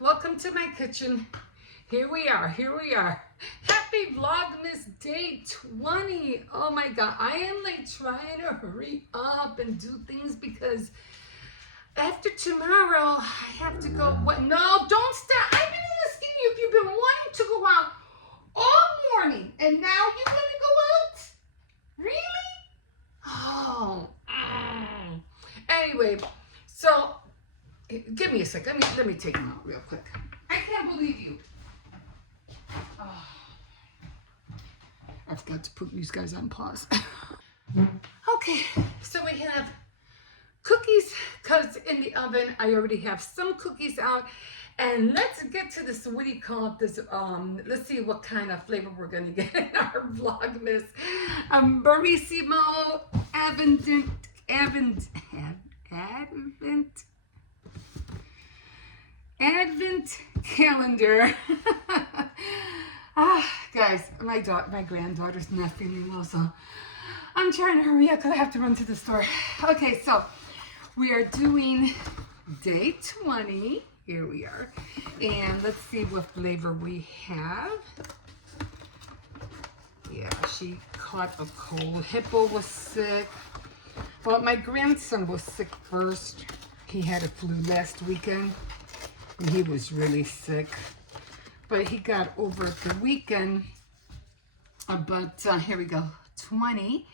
Welcome to my kitchen. Here we are. Happy Vlogmas day 20. Oh my God. I am like trying to hurry up and do things because after tomorrow I have to go. What? No, don't stop. I've been asking you if you've been wanting to go out all morning and now you're going to go out? Really? Oh. Anyway, so give me a sec. Let me take them out real quick. I can't believe you. Oh. I forgot to put these guys on pause. Okay, so we have cookies because in the oven I already have some cookies out. And let's get to this, what do you call it, this, let's see what kind of flavor we're gonna get in our Vlogmas. Barissimo Advent calendar. Guys, my granddaughter's not feeling well, so I'm trying to hurry up because I have to run to the store. Okay, so we are doing day 20. Here we are. And let's see what flavor we have. Yeah, she caught a cold. Hippo was sick. Well, my grandson was sick first. He had a flu last weekend. And he was really sick. But he got over it the weekend. But here we go, 20.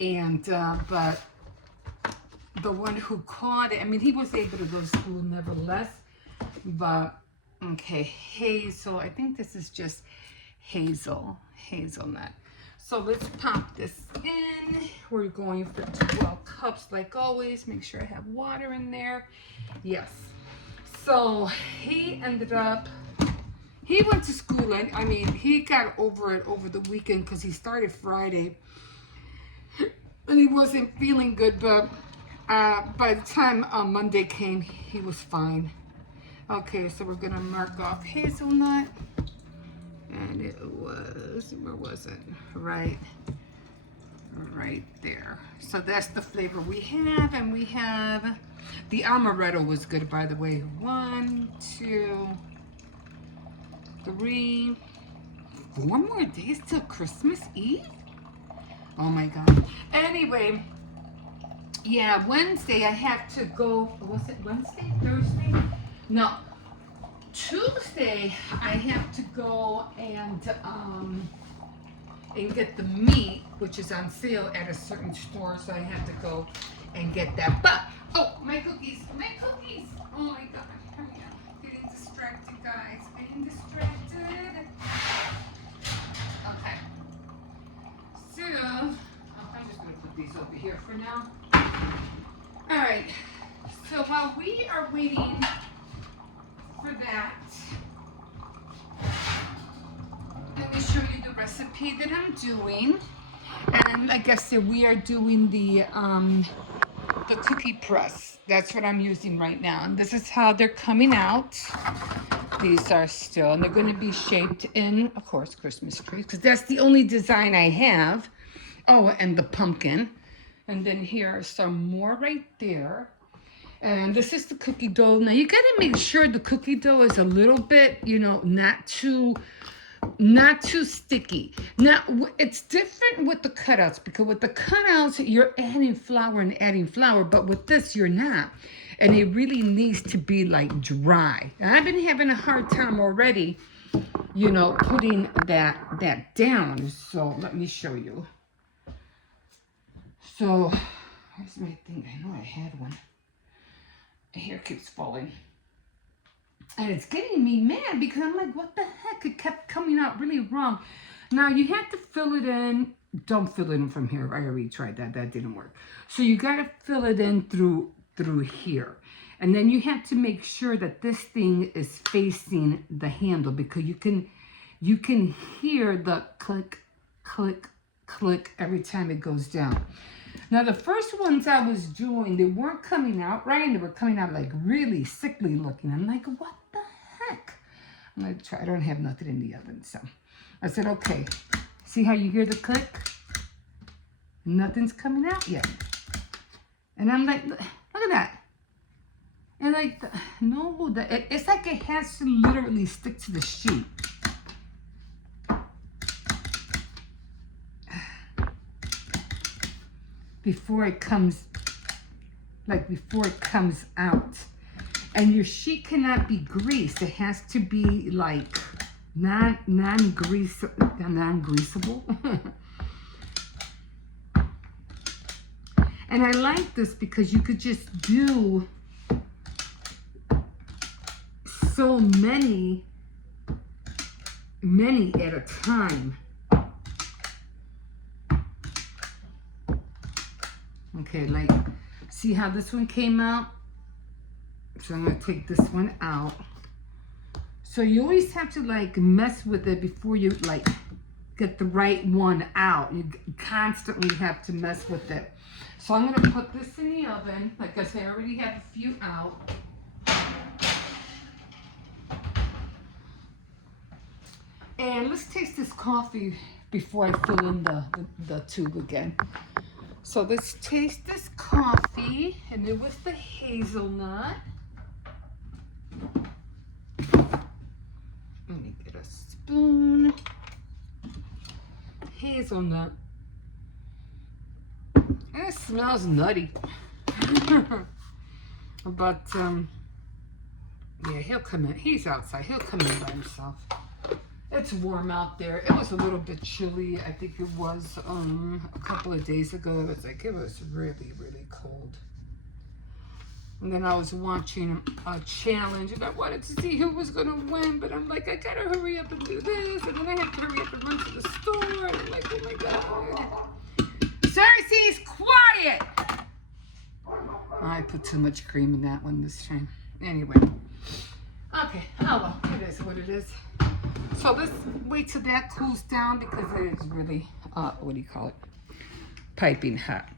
And, but the one who caught it, I mean, he was able to go to school nevertheless. But, okay, hazel. I think this is just hazelnut. So let's pop this in. We're going for 12 cups like always. Make sure I have water in there. Yes. So he ended up, he went to school. I mean, he got over it over the weekend because he started Friday. And he wasn't feeling good, but by the time Monday came, he was fine. Okay, so we're gonna mark off hazelnut. And it was, where was it? Right there. So that's the flavor we have, and we have, the amaretto was good, by the way. 1, 2, 3, 4 more days till Christmas Eve? Oh my God. Anyway, yeah, Wednesday I have to go, was it Wednesday? Thursday? No. Tuesday I have to go and get the meat, which is on sale at a certain store, so I have to go and get that. But oh, my cookies. Oh my God, here we are. Getting distracted, guys. Getting distracted. Okay. So I'm just gonna put these over here for now. All right. So while we are waiting for that, let me show you the recipe that I'm doing. And like I said, we are doing the cookie press. That's what I'm using right now. And this is how they're coming out. These are still, and they're going to be shaped in, of course, Christmas trees, because that's the only design I have. Oh, and the pumpkin. And then here are some more right there. And this is the cookie dough. Now you gotta make sure the cookie dough is a little bit, you know, not too sticky. Now it's different with the cutouts, because with the cutouts you're adding flour, but with this you're not. And it really needs to be like dry. And I've been having a hard time already, you know, putting that down. So let me show you. So where's my thing? I know I had one. My hair keeps falling. And it's getting me mad because I'm like, what the heck? It kept coming out really wrong. Now you have to fill it in. Don't fill it in from here. I already tried that. That didn't work. So you got to fill it in through here. And then you have to make sure that this thing is facing the handle, because you can hear the click, click, click every time it goes down. Now, the first ones I was doing, they weren't coming out right, and they were coming out like really sickly looking. I'm like, what the heck? I'm going to try. I don't have nothing in the oven, so I said, okay. See how you hear the click? Nothing's coming out yet. And I'm like, look at that. And like, no, it's like it has to literally stick to the sheet. Before it comes, before it comes out. And your sheet cannot be greased. It has to be like non-greasable. And I like this because you could just do so many at a time. Okay, like, see how this one came out? So I'm going to take this one out. So you always have to like mess with it before you like get the right one out. You constantly have to mess with it. So I'm going to put this in the oven. Like I said, I already have a few out. And let's taste this coffee before I fill in the tube again. So let's taste this coffee, and it was the hazelnut. Let me get a spoon. Hazelnut. And it smells nutty. But, yeah, he'll come in. He's outside. He'll come in by himself. It's warm out there. It was a little bit chilly. I think it was a couple of days ago. It was really, really cold. And then I was watching a challenge, and I wanted to see who was going to win, but I'm like, I gotta hurry up and do this, and then I have to hurry up and run to the store, and I'm like, oh my God. Cersei's quiet! I put too much cream in that one this time. Anyway. Okay, oh well, it is what it is. So let's wait till that cools down because it is really, what do you call it? Piping hot.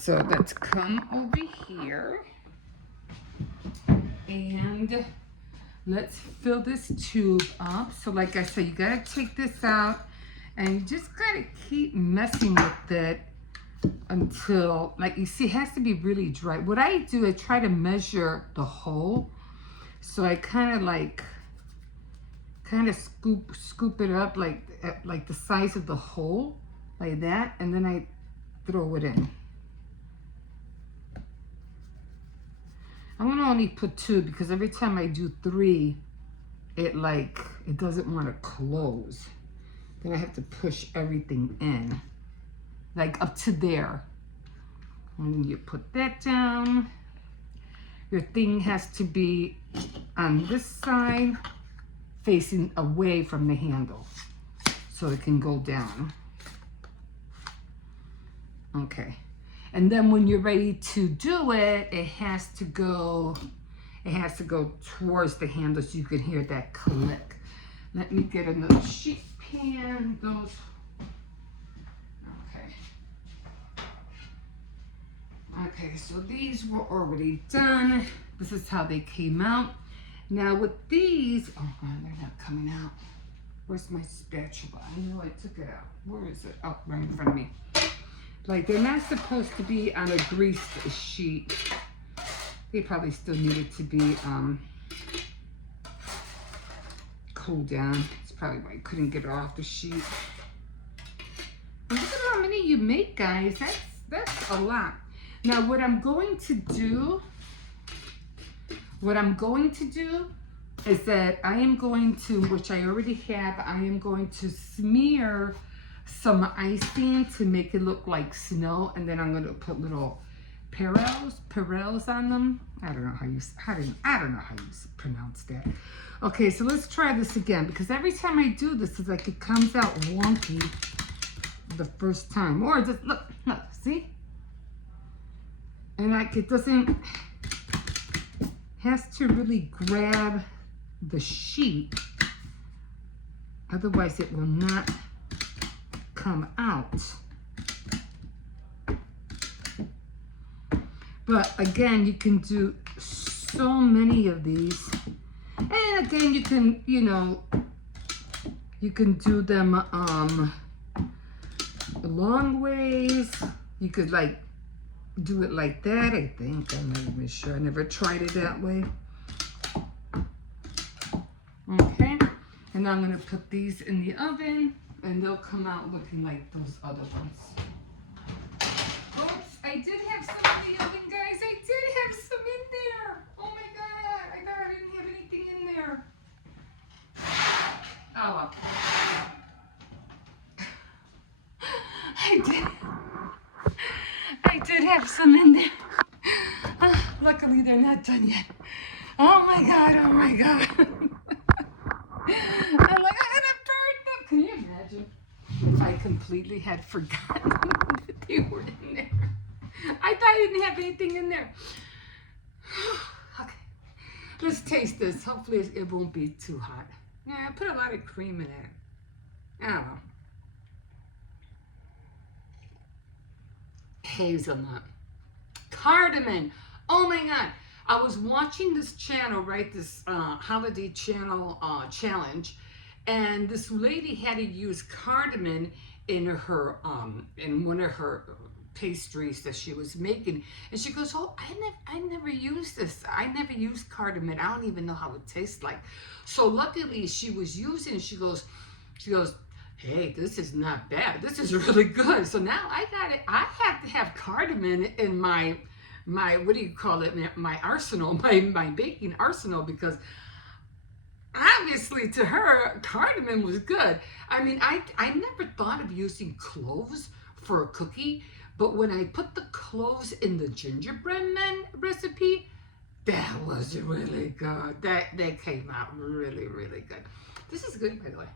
So let's come over here. And let's fill this tube up. So like I said, you gotta take this out and you just gotta keep messing with it until, like you see, it has to be really dry. What I do, I try to measure the hole. So I kind of scoop it up like the size of the hole, like that, and then I throw it in. I'm gonna only put 2 because every time I do 3, it doesn't want to close. Then I have to push everything in, like up to there. And then you put that down. Your thing has to be on this side, facing away from the handle, so it can go down. Okay. And then when you're ready to do it, it has to go towards the handle so you can hear that click. Let me get another sheet pan. Okay, so these were already done. This is how they came out. Now with these, oh God, they're not coming out. Where's my spatula? I know I took it out. Where is it? Oh, right in front of me. Like, they're not supposed to be on a greased sheet. They probably still needed to be cooled down. That's probably why I couldn't get it off the sheet. And look at how many you make, guys. That's a lot. Now, what I'm going to do is that I am going to, which I already have, I am going to smear some icing to make it look like snow, and then I'm going to put little perils on them. I don't know how you pronounce that. Okay, so let's try this again, because every time I do this, it's like it comes out wonky the first time. Or just look, see? And like it doesn't, has to really grab the sheet, otherwise it will not come out. But again, you can do so many of these, and again, you can, you can do them long ways. You could like do it like that, I think. I'm not even sure. I never tried it that way. Okay. And I'm going to put these in the oven, and they'll come out looking like those other ones. Oops, I did have some in the oven, guys. I did have some in there. Oh my God, I thought I didn't have anything in there. Oh well. I did have some in there. Luckily, they're not done yet. Oh my God, oh my God. I'm like, I'm gonna burn them. Can you imagine if I completely had forgotten that they were in there? I thought I didn't have anything in there. Okay, let's taste this. Hopefully it won't be too hot. Yeah, I put a lot of cream in it. I don't know. Hazelnut. Cardamom. Oh my God. I was watching this channel, right? This holiday channel challenge. And this lady had to use cardamom in her in one of her pastries that she was making, and she goes, "Oh, I never used this. I never used cardamom. I don't even know how it tastes like." So luckily, she was using. She goes, "Hey, this is not bad. This is really good." So now I got it. I have to have cardamom in my what do you call it? My arsenal, my baking arsenal, because obviously to her cardamom was good. I mean, I never thought of using cloves for a cookie, but when I put the cloves in the gingerbread man recipe, that was really good. That came out really, really good. This is good, by the way.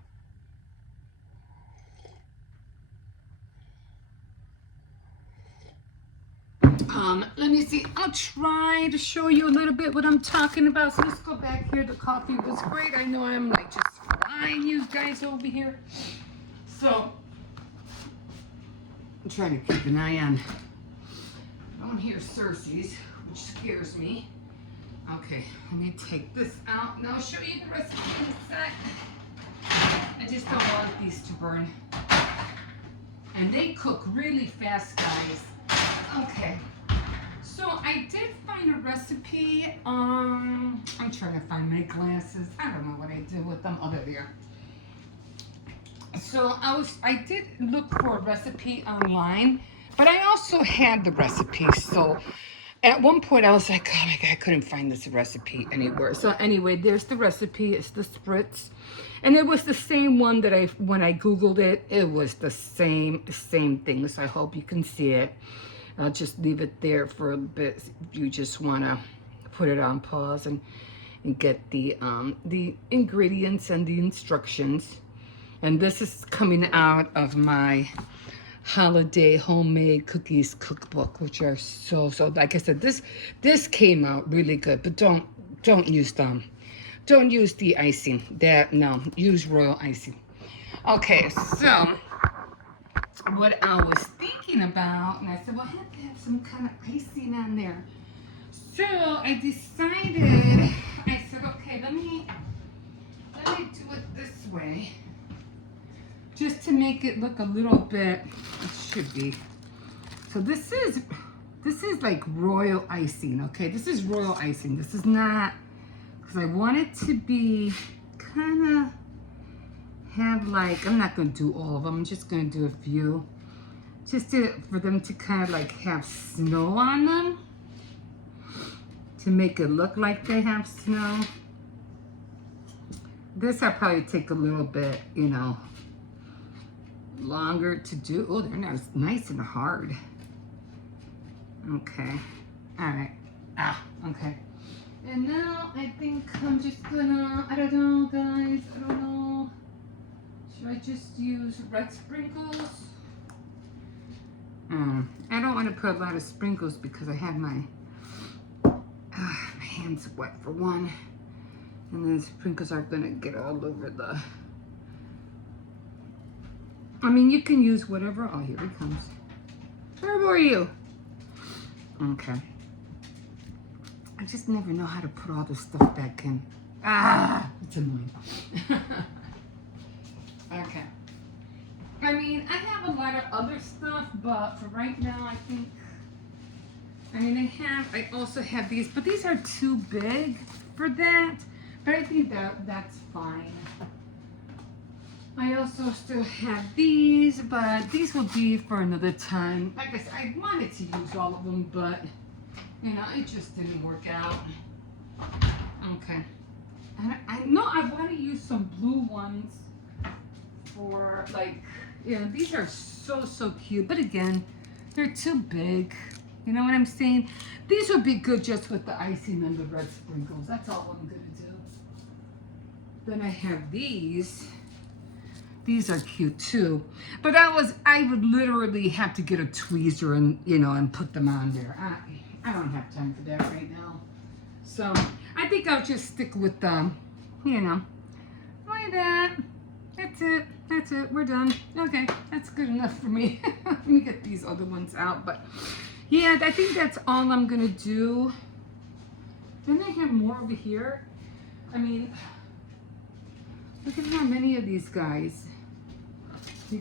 Let me see. I'll try to show you a little bit what I'm talking about. So let's go back here. The coffee was great. I know I'm like just flying you guys over here. So I'm trying to keep an eye on. I don't hear Cersei's, which scares me. Okay, let me take this out and I'll show you the recipe in a sec. I just don't want these to burn. And they cook really fast, guys. Okay. So I did find a recipe. I'm trying to find my glasses. I don't know what I did with them. Oh, they're there. So I did look for a recipe online, but I also had the recipe. So at one point I was like, oh my God, I couldn't find this recipe anywhere. So anyway, there's the recipe. It's the Spritz. And it was the same one that when I Googled it, it was the same thing. So I hope you can see it. I'll just leave it there for a bit if you just want to put it on pause and get the ingredients and the instructions. And this is coming out of my holiday homemade cookies cookbook, which are so like I said, this came out really good, but don't use them. Don't use the icing. No, use royal icing. Okay, so what I was thinking about, and I said, well, I have to have some kind of icing on there. So I decided, I said, okay, let me do it this way, just to make it look a little bit. It should be. So this is like royal icing. Okay, this is royal icing. This is not, because I want it to be kind of have like, I'm not going to do all of them. I'm just going to do a few, just for them to kind of like have snow on them, to make it look like they have snow. This I'll probably take a little bit, you know, longer to do. Oh, they're nice and hard. Okay. All right. Okay. And now I think I'm just gonna, I don't know, guys. I don't know. Should I just use red sprinkles? I don't want to put a lot of sprinkles because I have my hands wet for one. And then sprinkles are gonna get all over the... I mean, you can use whatever. Oh, here he comes. Where were you? Okay. I just never know how to put all this stuff back in. It's annoying. Okay. I mean, I have a lot of other stuff, but for right now, I think I mean, I also have these, but these are too big for that. But I think that's fine. I also still have these, but these will be for another time. Like I said, I wanted to use all of them, but you know, it just didn't work out. Okay. And I know I want to use some blue ones for like, you know, these are so cute. But again, they're too big. You know what I'm saying? These would be good just with the icing and the red sprinkles. That's all I'm going to do. Then I have these. These are cute too. But I would literally have to get a tweezer and, you know, and put them on there. I don't have time for that right now. So I think I'll just stick with them, you know, like that. That's it. That's it. We're done. Okay, that's good enough for me. Let me get these other ones out. But yeah, I think that's all I'm gonna do. Then I have more over here. I mean, look at how many of these guys. You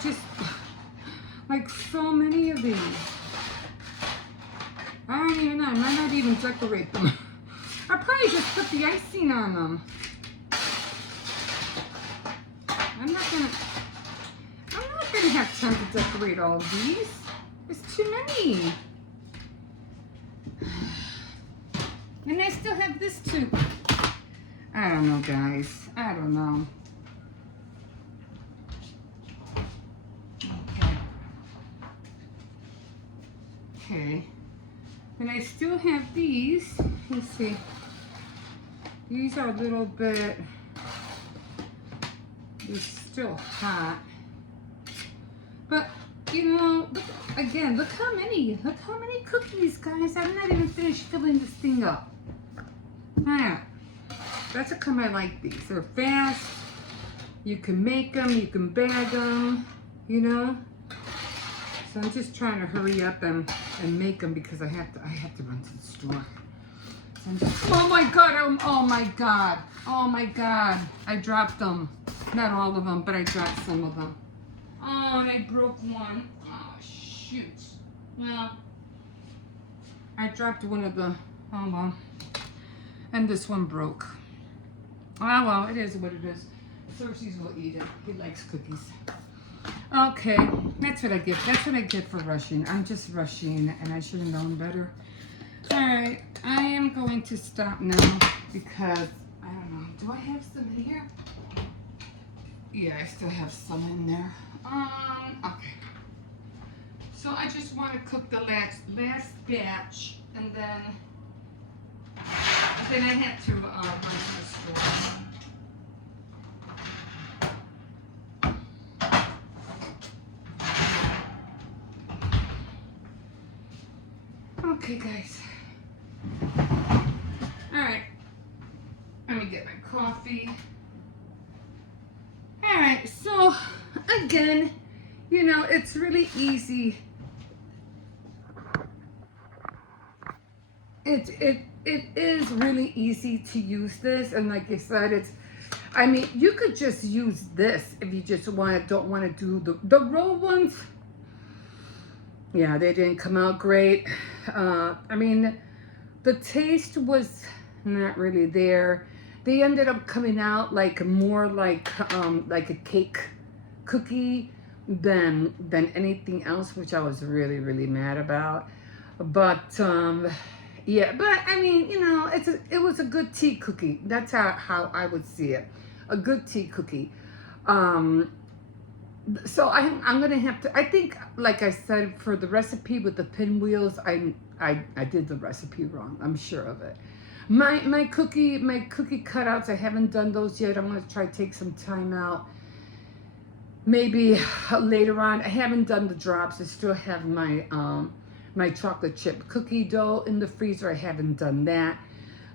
just like so many of these. I don't even know. I might not even decorate them. I'll probably just put the icing on them. I'm not gonna have time to decorate all of these. There's too many. And I still have this too. I don't know, guys. I don't know. Okay. And I still have these. Let's see. These are a little bit, they're still hot. But, you know, look how many cookies, guys. I'm not even finished filling this thing up. Ah, that's how come I like these. They're fast. You can make them, you can bag them, you know. So I'm just trying to hurry up and make them because I have to run to the store. So oh my god, I dropped them. Not all of them, but I dropped some of them. Oh, and I broke one. Oh shoot. Well, I dropped one of the, hold on. And this one broke. Oh well, it is what it is. Cersei's will eat it. He likes cookies. Okay, that's what I get. That's what I get for rushing. I'm just rushing, and I should have known better. All right, I am going to stop now because I don't know. Do I have some in here? Yeah, I still have some in there. Okay. So I just want to cook the last batch, and then I have to run to the store. Okay, guys. All right. Let me get my coffee. All right. So, again, you know, it's really easy. It is really easy to use this, and like I said, I mean, you could just use this if you just don't want to do the roll ones. Yeah, they didn't come out great. I mean, the taste was not really there. They ended up coming out like more like a cake cookie than anything else, which I was really mad about. But yeah, but I mean, you know, it was a good tea cookie. That's how I would see it, a good tea cookie. So I'm gonna have to. I think, like I said, for the recipe with the pinwheels, I did the recipe wrong. I'm sure of it. My cookie cutouts, I haven't done those yet. I'm gonna try to take some time out. Maybe later on. I haven't done the drops. I still have my my chocolate chip cookie dough in the freezer. I haven't done that.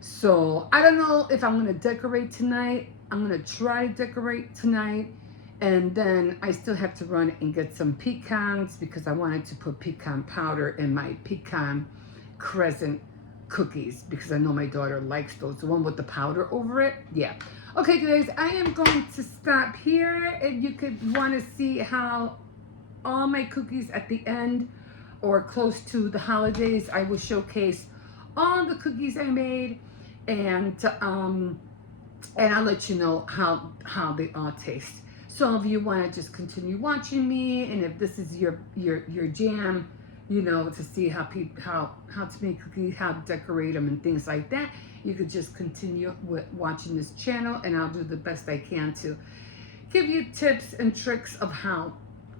So I don't know if I'm gonna decorate tonight. I'm gonna try to decorate tonight. And then I still have to run and get some pecans because I wanted to put pecan powder in my pecan crescent cookies because I know my daughter likes those. The one with the powder over it. Yeah. Okay, guys, I am going to stop here. And you could want to see how all my cookies at the end or close to the holidays, I will showcase all the cookies I made, and I'll let you know how they all taste. So if you want to just continue watching me, and if this is your jam, you know, to see how to make cookies, how to decorate them, and things like that, you could just continue with watching this channel, and I'll do the best I can to give you tips and tricks of how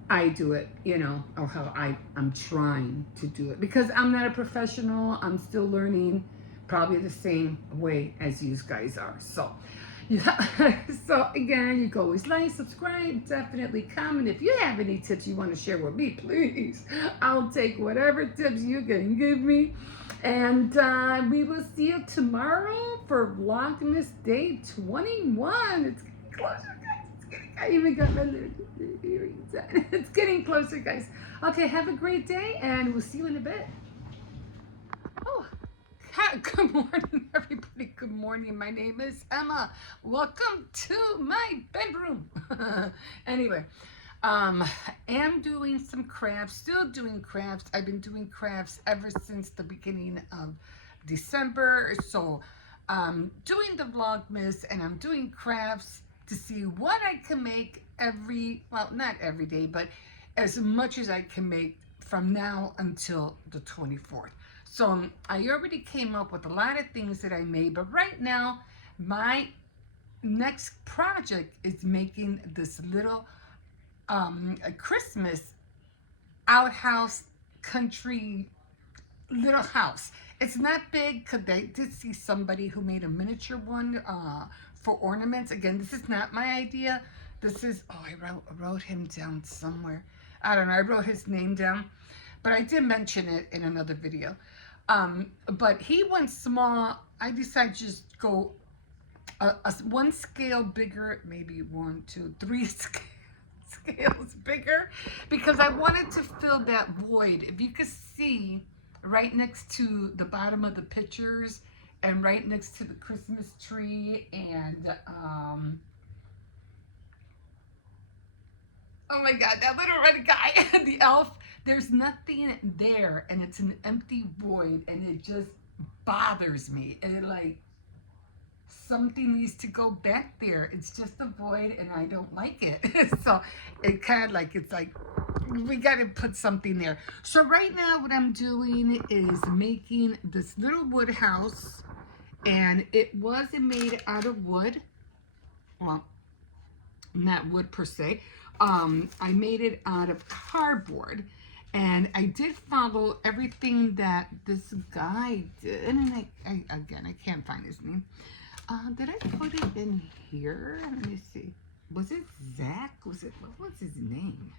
I do it, you know, or how I'm trying to do it, because I'm not a professional. I'm still learning, probably the same way as you guys are. So yeah, so again, you can always like, subscribe, definitely comment. If you have any tips you want to share with me, please, I'll take whatever tips you can give me. And we will see you tomorrow for Vlogmas Day 21. It's getting closer, guys. I even got my little earrings on. It's getting closer, guys. Okay, have a great day, and we'll see you in a bit. Oh, good morning, everybody. Good morning. My name is Emma. Welcome to my bedroom. Anyway, am doing some crafts, still doing crafts. I've been doing crafts ever since the beginning of December. So doing the Vlogmas, and I'm doing crafts to see what I can make well, not every day, but as much as I can make from now until the 24th. So I already came up with a lot of things that I made, but right now my next project is making this little a Christmas outhouse country little house. It's not big, because I did see somebody who made a miniature one for ornaments. Again, this is not my idea. This is, oh, I wrote him down somewhere. I don't know, I wrote his name down, but I did mention it in another video. But he went small. I decided to just go one scale bigger, maybe 1, 2, 3 scales bigger, because I wanted to fill that void. If you could see right next to the bottom of the pictures, and right next to the Christmas tree, and oh my God, that little red guy, the elf, there's nothing there, and it's an empty void, and it just bothers me. And it, like, something needs to go back there. It's just a void, and I don't like it. So it kind of like, it's like, we got to put something there. So right now what I'm doing is making this little wood house, and it wasn't made out of wood. Well, not wood per se. I made it out of cardboard, and I did follow everything that this guy did, and I can't find his name. Did I put it in here? Let me see. Was it Zach? What was his name?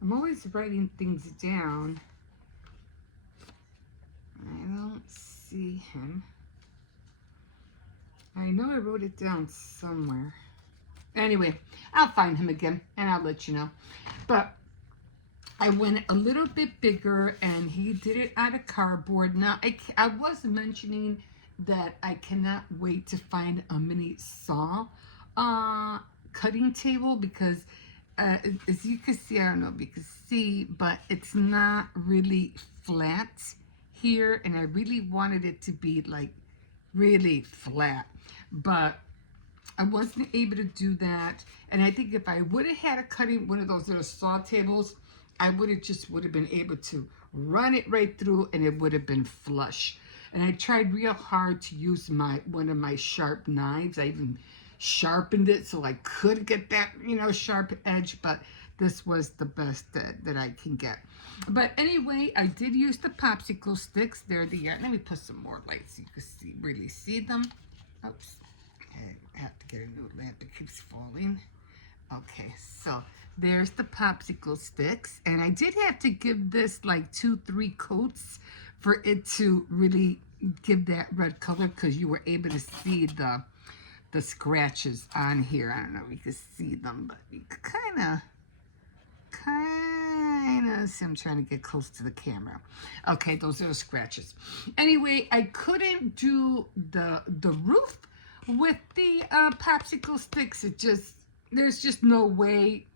I'm always writing things down. I don't see him. I know I wrote it down somewhere. Anyway, I'll find him again, and I'll let you know. But I went a little bit bigger, and he did it out of cardboard. Now, I was mentioning that I cannot wait to find a mini saw cutting table, because as you can see, I don't know if you can see, but it's not really flat here, and I really wanted it to be like really flat, but I wasn't able to do that. And I think if I would have had a cutting, one of those little saw tables, I would have been able to run it right through, and it would have been flush. And I tried real hard to use one of my sharp knives. I even sharpened it so I could get that, you know, sharp edge, but this was the best that I can get. But anyway, I did use the popsicle sticks. There they are. Let me put some more light so you can really see them. Oops. I have to get a new lamp. It keeps falling. Okay, so there's the popsicle sticks. And I did have to give this like 2-3 coats for it to really give that red color, because you were able to see the scratches on here. I don't know if you can see them, but you kind of see. I'm trying to get close to the camera. Okay, those are the scratches. Anyway, I couldn't do the roof with the popsicle sticks. There's just no way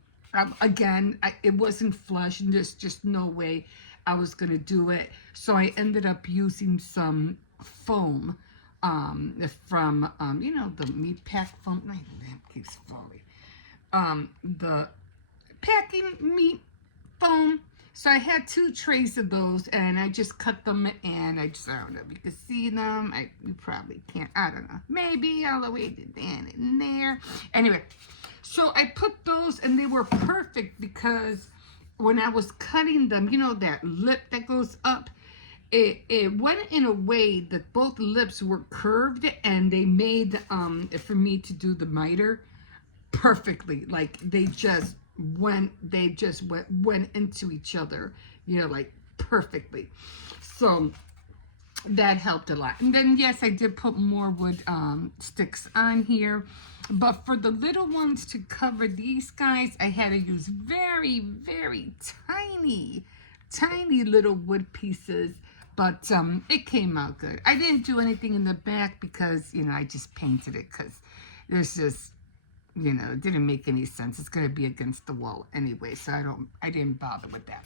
Again, it wasn't flush, and there's just no way I was gonna do it. So I ended up using some foam from you know, the meat pack foam. My lamp keeps falling. The packing meat foam. So I had 2 trays of those, and I just cut them, and I don't know if you can see them. You probably can't. I don't know. Maybe all the way down in there. Anyway, so I put those, and they were perfect because when I was cutting them, you know, that lip that goes up, it went in a way that both lips were curved, and they made for me to do the miter perfectly. Like they just went into each other, you know, like perfectly. So that helped a lot. And then yes, I did put more wood sticks on here, but for the little ones to cover these guys, I had to use very, very tiny little wood pieces. But it came out good. I didn't do anything in the back because, you know, I just painted it because there's just, you know, it didn't make any sense. It's going to be against the wall anyway, so I didn't bother with that.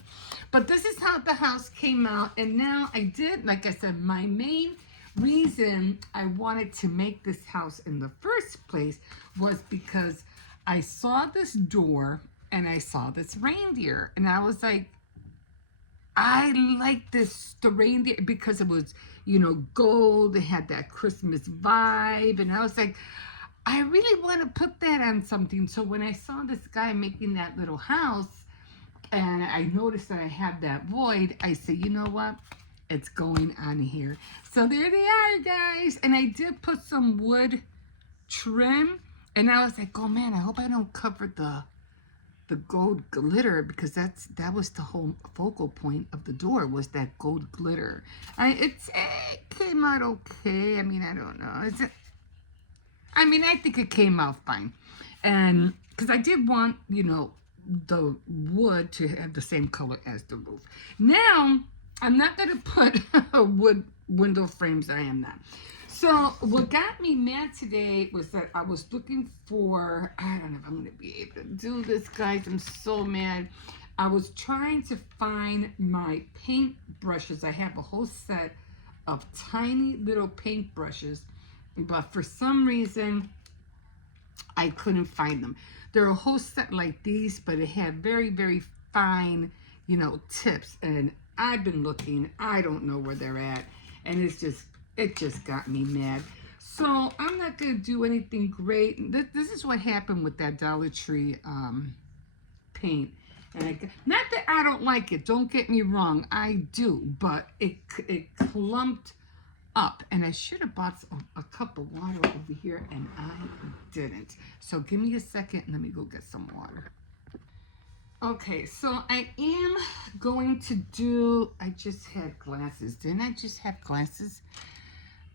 But this is how the house came out. And now I did, like I said, my main reason I wanted to make this house in the first place was because I saw this door and I saw this reindeer, and I was like, I like the reindeer because it was, you know, gold. It had that Christmas vibe, and I was like, I really want to put that on something. So when I saw this guy making that little house, and I noticed that I had that void, I said, you know what? It's going on here. So there they are, guys. And I did put some wood trim, and I was like, oh man, I hope I don't cover the gold glitter, because that was the whole focal point of the door, was that gold glitter. It came out okay. I mean, I don't know. I think it came out fine. And because I did want, you know, the wood to have the same color as the roof. Now, I'm not going to put wood window frames. I am not. So what got me mad today was that I was looking for, I don't know if I'm going to be able to do this, guys. I'm so mad. I was trying to find my paint brushes. I have a whole set of tiny little paint brushes, but for some reason I couldn't find them. They're a whole set like these, but it had very, very fine, you know, tips, and I've been looking. I don't know where they're at, and it just got me mad. So I'm not gonna do anything great. This is what happened with that Dollar Tree paint. And not that I don't like it, don't get me wrong, I do, but it clumped up, and I should have bought a cup of water over here, and I didn't. So give me a second and let me go get some water. Okay, so I am going to do, I just had glasses. Didn't I just have glasses?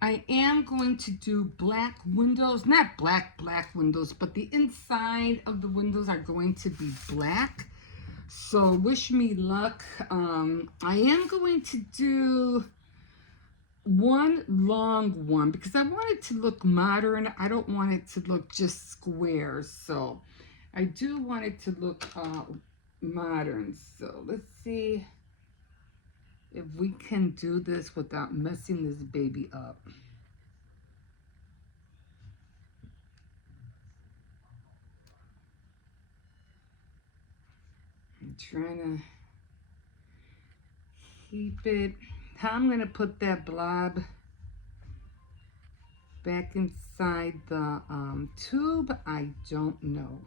I am going to do black windows, not black windows, but the inside of the windows are going to be black. So wish me luck. I am going to do one long one because I want it to look modern. I don't want it to look just square. So I do want it to look modern. So let's see if we can do this without messing this baby up. I'm trying to keep it. How I'm going to put that blob back inside the tube, I don't know.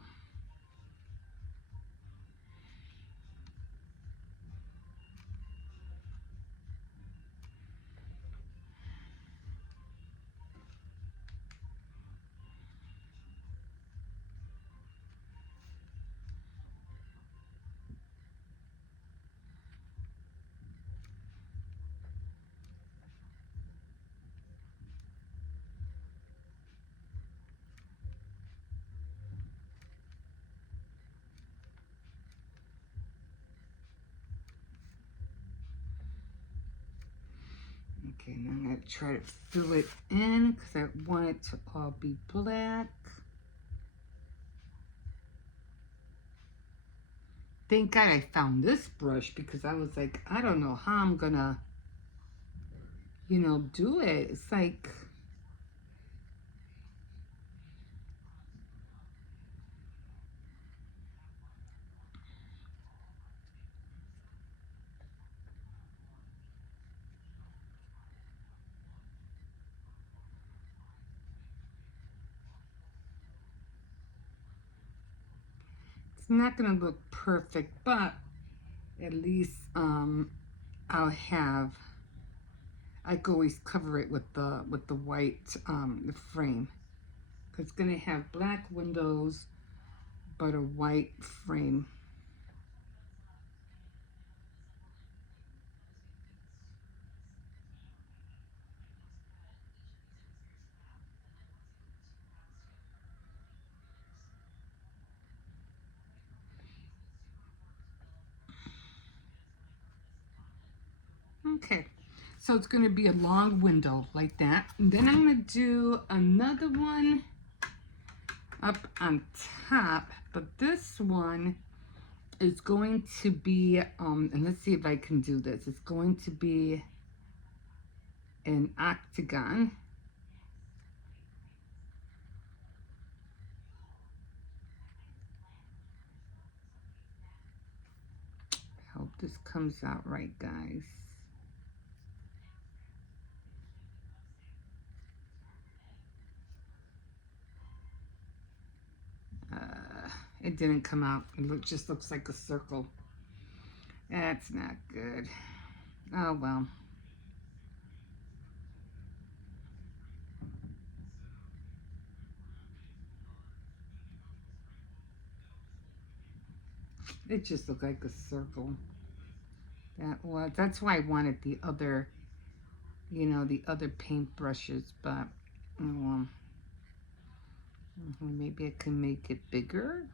Okay, now I'm going to try to fill it in because I want it to all be black. thank God I found this brush, because I was like, I don't know how I'm gonna, you know, do it. It's like, it's not gonna look perfect, but at least I'll have, I can always cover it with the white the frame. It's gonna have black windows but a white frame. Okay, so it's gonna be a long window like that. And then I'm gonna do another one up on top, but this one is going to be, and let's see if I can do this. It's going to be an octagon. Hope this comes out right, guys. It didn't come out. It just looks like a circle. That's not good. Oh well. It just looked like a circle. That's why I wanted the other, you know, the other paint brushes, but well, maybe I can make it bigger.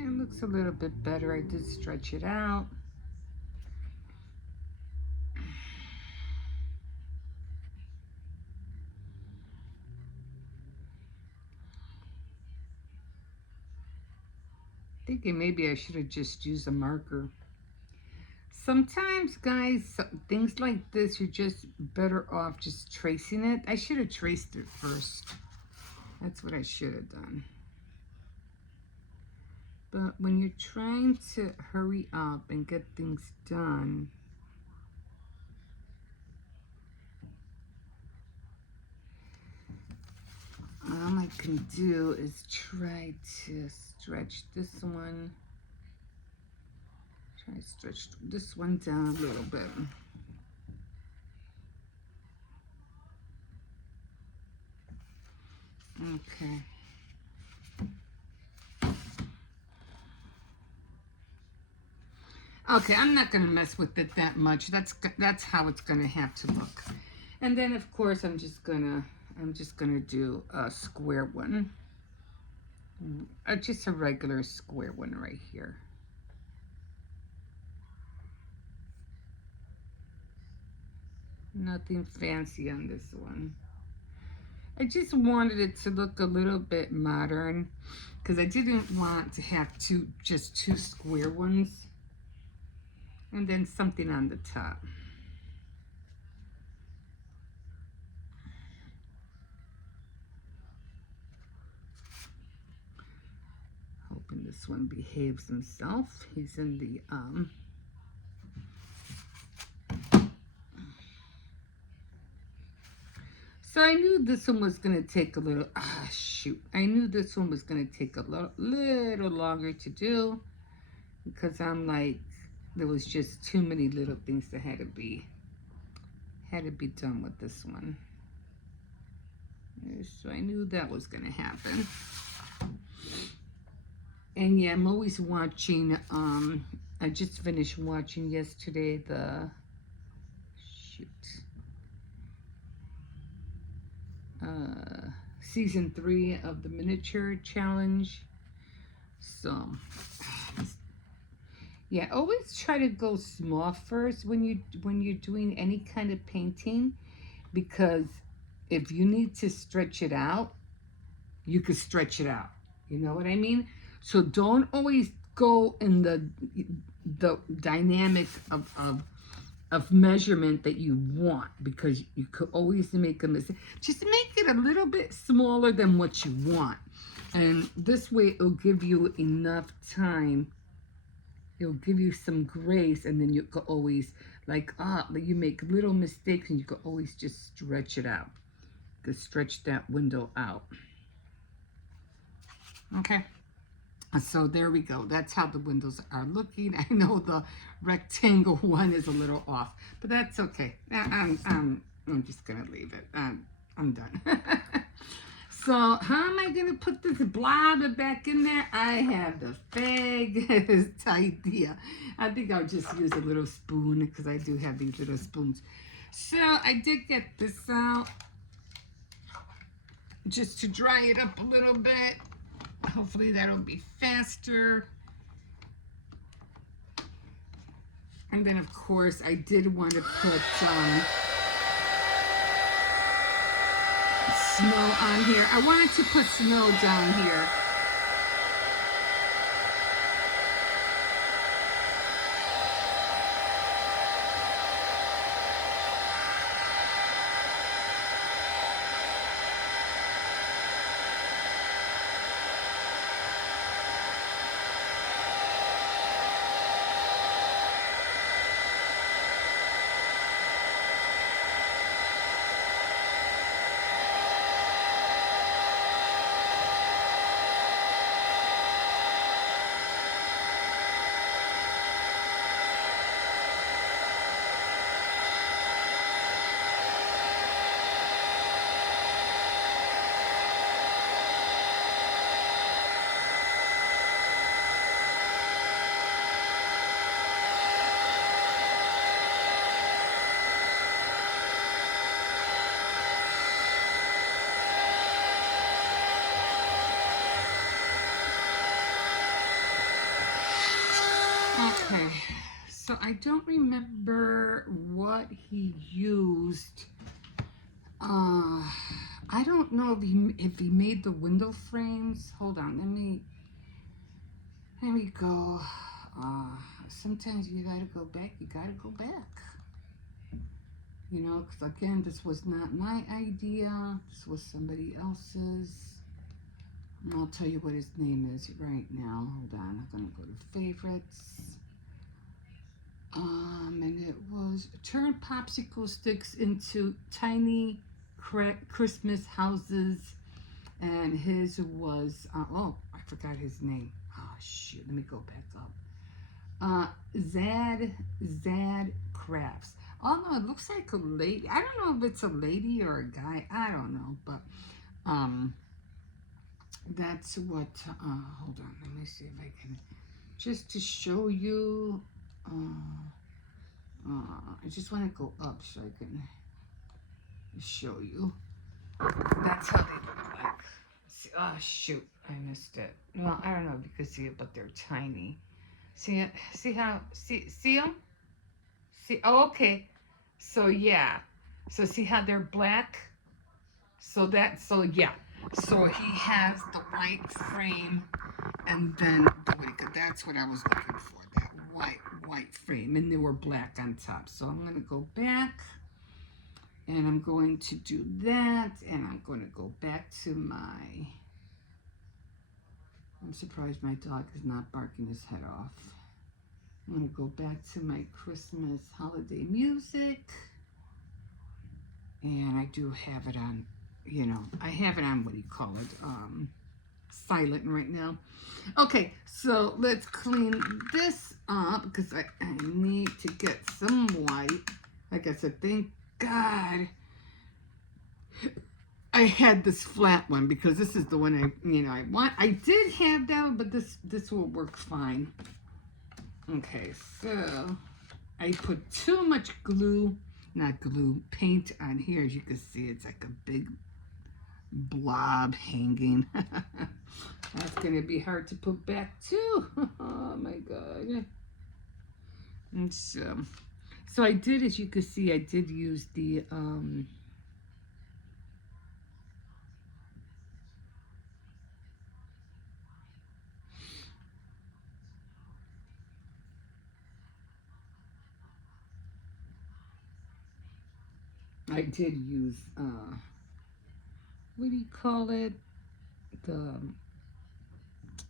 It looks a little bit better. I did stretch it out. Thinking maybe I should have just used a marker. Sometimes, guys, things like this, you're just better off just tracing it. I should have traced it first. That's what I should have done. But when you're trying to hurry up and get things done, all I can do is try to stretch this one. Try to stretch this one down a little bit. Okay. Okay, I'm not gonna mess with it that much. That's how it's gonna have to look. And then of course I'm just gonna do a square one. Just a regular square one right here. Nothing fancy on this one. I just wanted it to look a little bit modern because I didn't want to have just two square ones and then something on the top. Hoping this one behaves himself. He's in the So I knew this one was gonna take a little. I knew this one was gonna take a little longer to do because I'm like, there was just too many little things that had to be done with this one. So I knew that was gonna happen. And yeah, I'm always watching. I just finished watching yesterday the season 3 of the miniature challenge. So yeah, always try to go small first when you're doing any kind of painting, because if you need to stretch it out, you could stretch it out. You know what I mean? So don't always go in the dynamic of measurement that you want, because you could always make a mistake. Just make it a little bit smaller than what you want. And this way it'll give you enough time. It'll give you some grace, and then you could always, like, you make little mistakes and you could always just stretch it out. You could stretch that window out. Okay. So there we go. That's how the windows are looking. I know the rectangle one is a little off, but that's okay. I'm just going to leave it. I'm done. So how am I going to put this blob back in there? I have the vaguest idea. I think I'll just use a little spoon, because I do have these little spoons. So I did get this out just to dry it up a little bit. Hopefully that'll be faster. And then of course I did want to put snow on here. I wanted to put snow down here. Okay, so I don't remember what he used. I don't know if he made the window frames. Hold on, let me go. Sometimes you gotta go back. You gotta go back. You know, because again, this was not my idea. This was somebody else's. And I'll tell you what his name is right now. Hold on, I'm gonna go to favorites. And it was turn popsicle sticks into tiny Christmas houses. And his was, oh, I forgot his name. Oh, shoot, let me go back up. Zad Crafts. Oh, no, it looks like a lady. I don't know if it's a lady or a guy. I don't know, but, that's what, hold on, let me see if I can, just to show you, I just want to go up so I can show you. That's how they look like. See, oh, shoot, I missed it. Well, I don't know if you can see it, but they're tiny. See it? See how, see them? See, oh, okay. So, yeah. So, see how they're black? So, yeah. So he has the white frame, and then that's what I was looking for, that white frame, and they were black on top. So I'm going to go back, and I'm going to do that, and I'm going to go back to my, I'm surprised my dog is not barking his head off. I'm going to go back to my Christmas holiday music, and I do have it on, you know, I have it on, what do you call it, silent right now. Okay, so let's clean this up, because I need to get some white. Like I said, thank God I had this flat one, because this is the one I want. I did have that one, but this will work fine. Okay, so I put too much glue, not glue, paint on here. As you can see, it's like a big blob hanging. That's gonna be hard to put back too. Oh my god. And so I did, as you can see, I did use the I did use what do you call it? The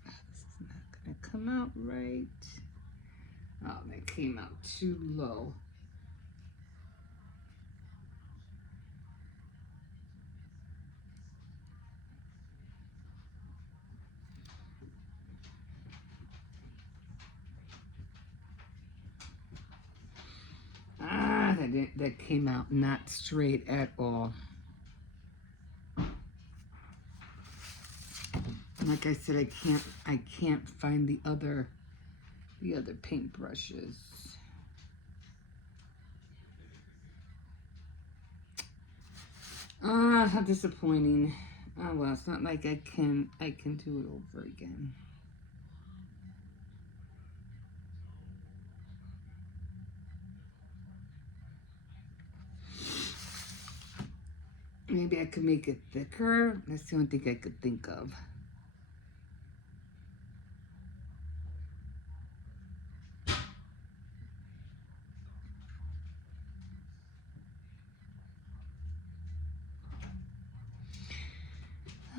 this is not gonna come out right. Oh, that came out too low. Ah, that came out not straight at all. Like I said, I can't find the other paintbrushes. Ah, how disappointing. Oh well, it's not like I can do it over again. Maybe I could make it thicker. That's the only thing I could think of.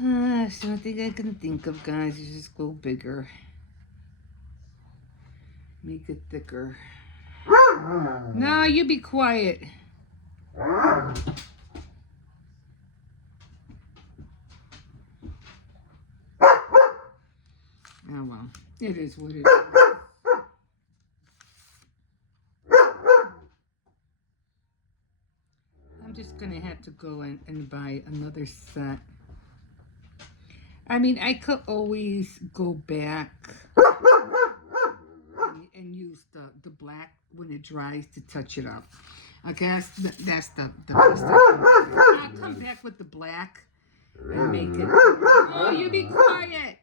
That's the only thing I can think of, guys. You just go bigger. Make it thicker. No, you be quiet. Oh well, it is what it is. I'm just gonna have to go and buy another set. I mean, I could always go back and use the black when it dries to touch it up. Okay, that's the best I can do. I'll come back with the black and make it. Oh, you be quiet.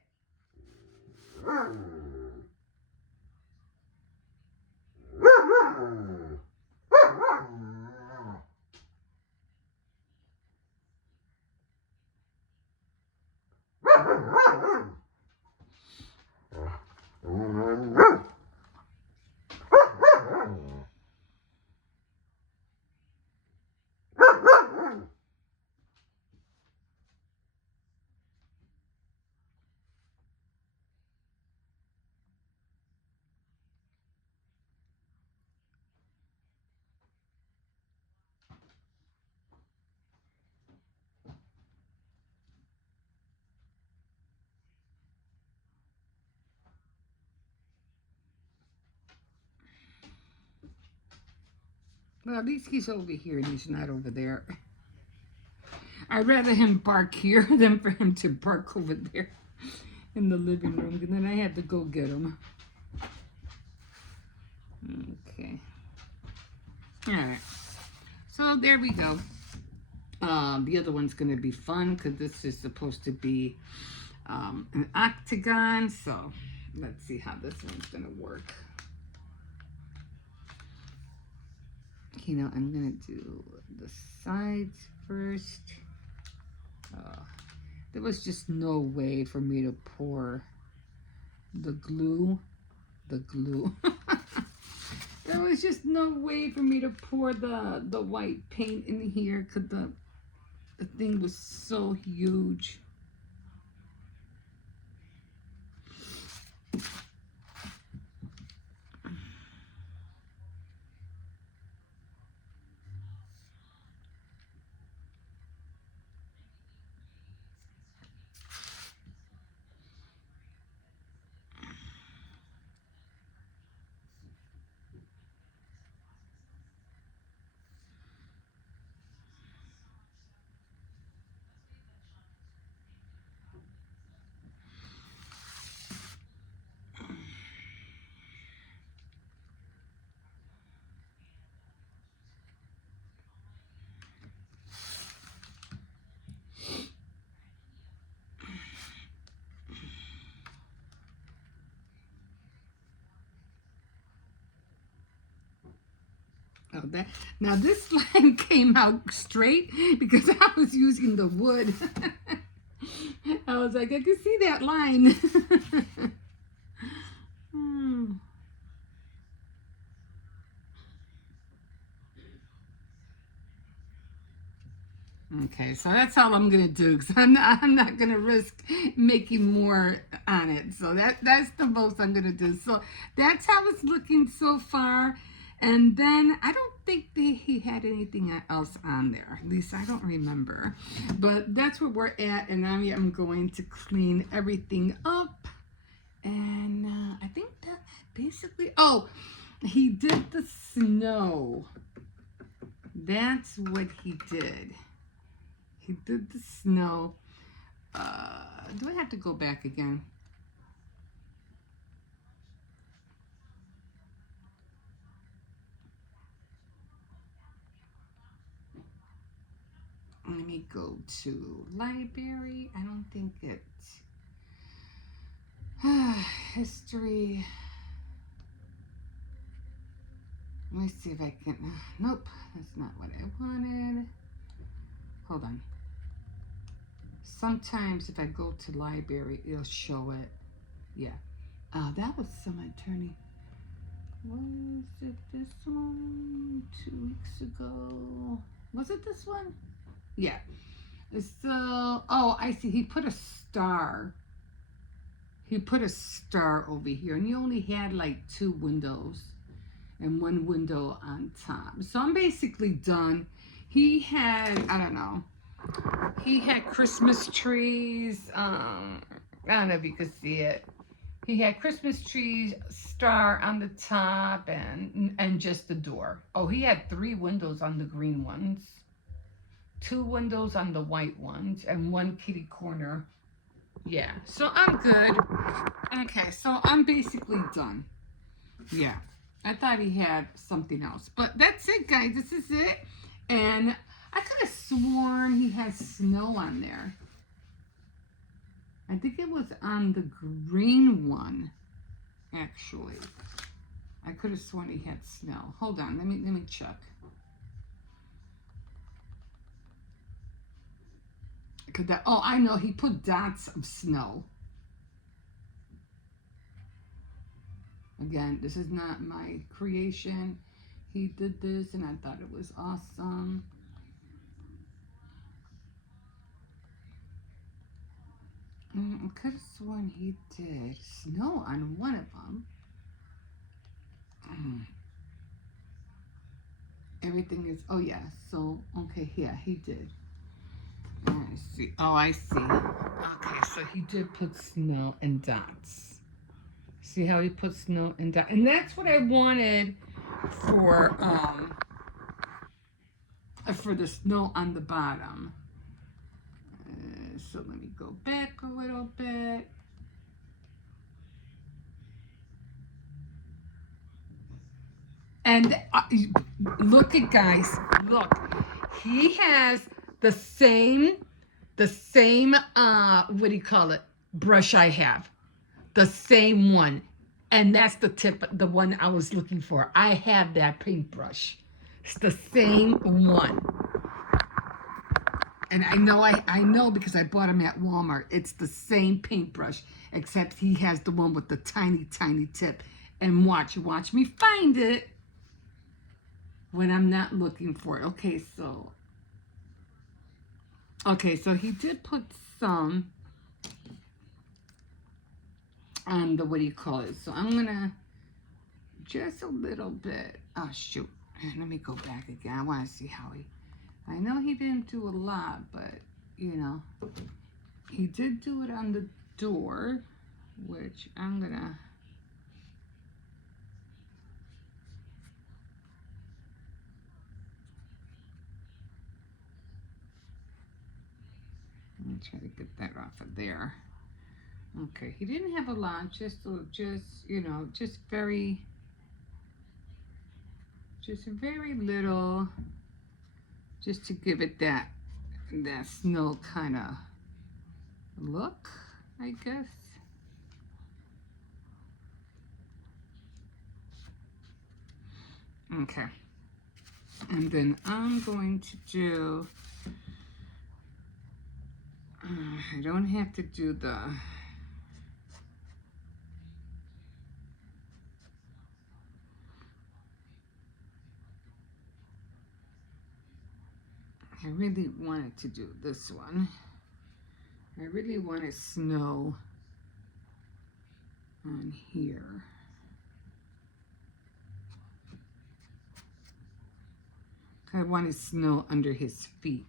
Well, at least he's over here and he's not over there. I'd rather him bark here than for him to bark over there in the living room. And then I had to go get him. Okay. All right. So there we go. The other one's going to be fun because this is supposed to be an octagon. So let's see how this one's going to work. You know, I'm going to do the sides first. There was just no way for me to pour the glue. There was just no way for me to pour the white paint in here because the thing was so huge. Oh, that now this line came out straight because I was using the wood. I was like, I can see that line. Hmm. Okay, so that's all I'm gonna do because I'm not gonna risk making more on it. So that's the most I'm gonna do. So that's how it's looking so far. And then I don't think he had anything else on there. At least I don't remember. But that's where we're at, and I'm going to clean everything up. And I think that basically. Oh, he did the snow. That's what he did. He did the snow. Do I have to go back again? Let me go to library. I don't think it's history. Let me see if I can. Nope, that's not what I wanted. Hold on. Sometimes if I go to library, it'll show it. Yeah. That was some attorney. Was it this one 2 weeks ago? Was it this one? Yeah. So, oh, I see. He put a star. He put a star over here, and he only had like 2 windows and 1 window on top. So I'm basically done. He had, I don't know. He had Christmas trees. I don't know if you could see it. He had Christmas trees, star on the top, and just the door. Oh, he had 3 windows on the green ones, 2 windows on the white ones, and 1 kitty corner. Yeah, so I'm good. Okay, so I'm basically done. Yeah, I thought he had something else, but that's it, guys. This is it. And I could have sworn he had snow on there. I think it was on the green one, actually. I could have sworn he had snow. Hold on, let me check. Oh, I know, he put dots of snow. Again, this is not my creation. He did this, and I thought it was awesome. I could have sworn he did snow on one of them. Everything is, oh yeah, so, okay, yeah, he did. I see. Oh, I see. Okay, so he did put snow and dots. See how he put snow and dots? And that's what I wanted for the snow on the bottom. So let me go back a little bit. And look at guys, look, he has the same, what do you call it, brush I have, the same one. And that's the tip, the one I was looking for. I have that paintbrush. It's the same one. And I know because I bought them at Walmart. It's the same paintbrush, except he has the one with the tiny, tiny tip. And watch me find it when I'm not looking for it. Okay, so he did put some on the, what do you call it? So I'm gonna just a little bit. Oh shoot! Let me go back again. I want to see how he. I know he didn't do a lot, but you know, he did do it on the door, which I'm gonna. Let me try to get that off of there. Okay, he didn't have a lot, just you know, just very little, just to give it that snow kind of look, I guess. Okay. And then I'm going to do, I don't have to do the, I really wanted to do this one. I really wanted snow on here. I wanted snow under his feet.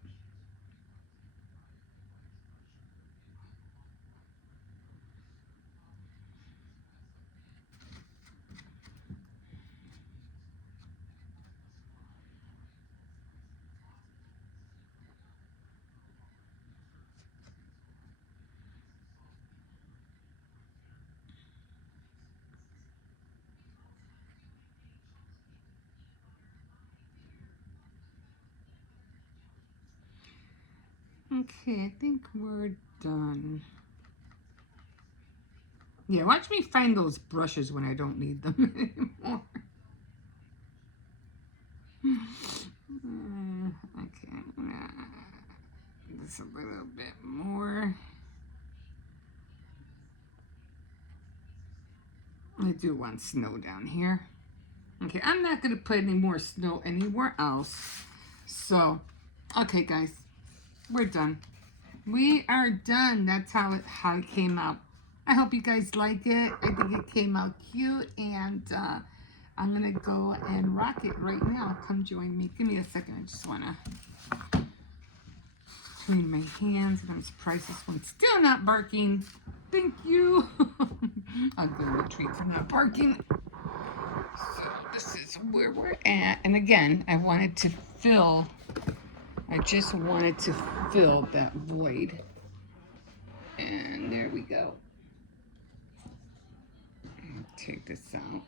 Okay, I think we're done. Yeah, watch me find those brushes when I don't need them anymore. Okay, I'm gonna do this a little bit more. I do want snow down here. Okay, I'm not gonna put any more snow anywhere else. So, okay guys, we're done. We are done. That's how it came out. I hope you guys like it. I think it came out cute, and I'm gonna go and rock it right now. Come join me. Give me a second. I just wanna clean my hands, and I'm surprised this one's still not barking. Thank you. I'll go to the treats. I'm not barking. So this is where we're at. And again, I just wanted to fill that void. And there we go. Take this out.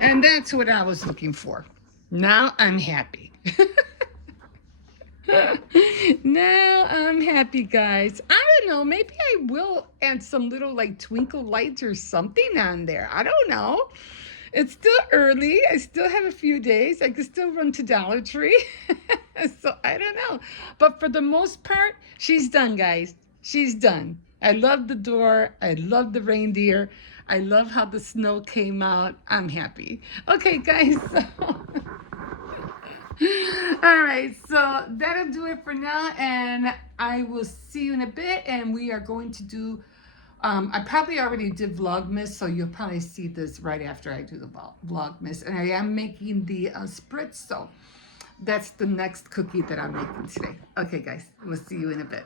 And that's what I was looking for. Now I'm happy. Now I'm happy, guys. I don't know. Maybe I will add some little like twinkle lights or something on there. I don't know. It's still early. I still have a few days. I can still run to Dollar Tree. So I don't know. But for the most part, she's done, guys. She's done. I love the door. I love the reindeer. I love how the snow came out. I'm happy. Okay, guys. All right, so that'll do it for now, and I will see you in a bit. And we are going to do, I probably already did Vlogmas, so you'll probably see this right after I do the Vlogmas. And I am making the Spritz, so that's the next cookie that I'm making today. Okay, guys, we'll see you in a bit.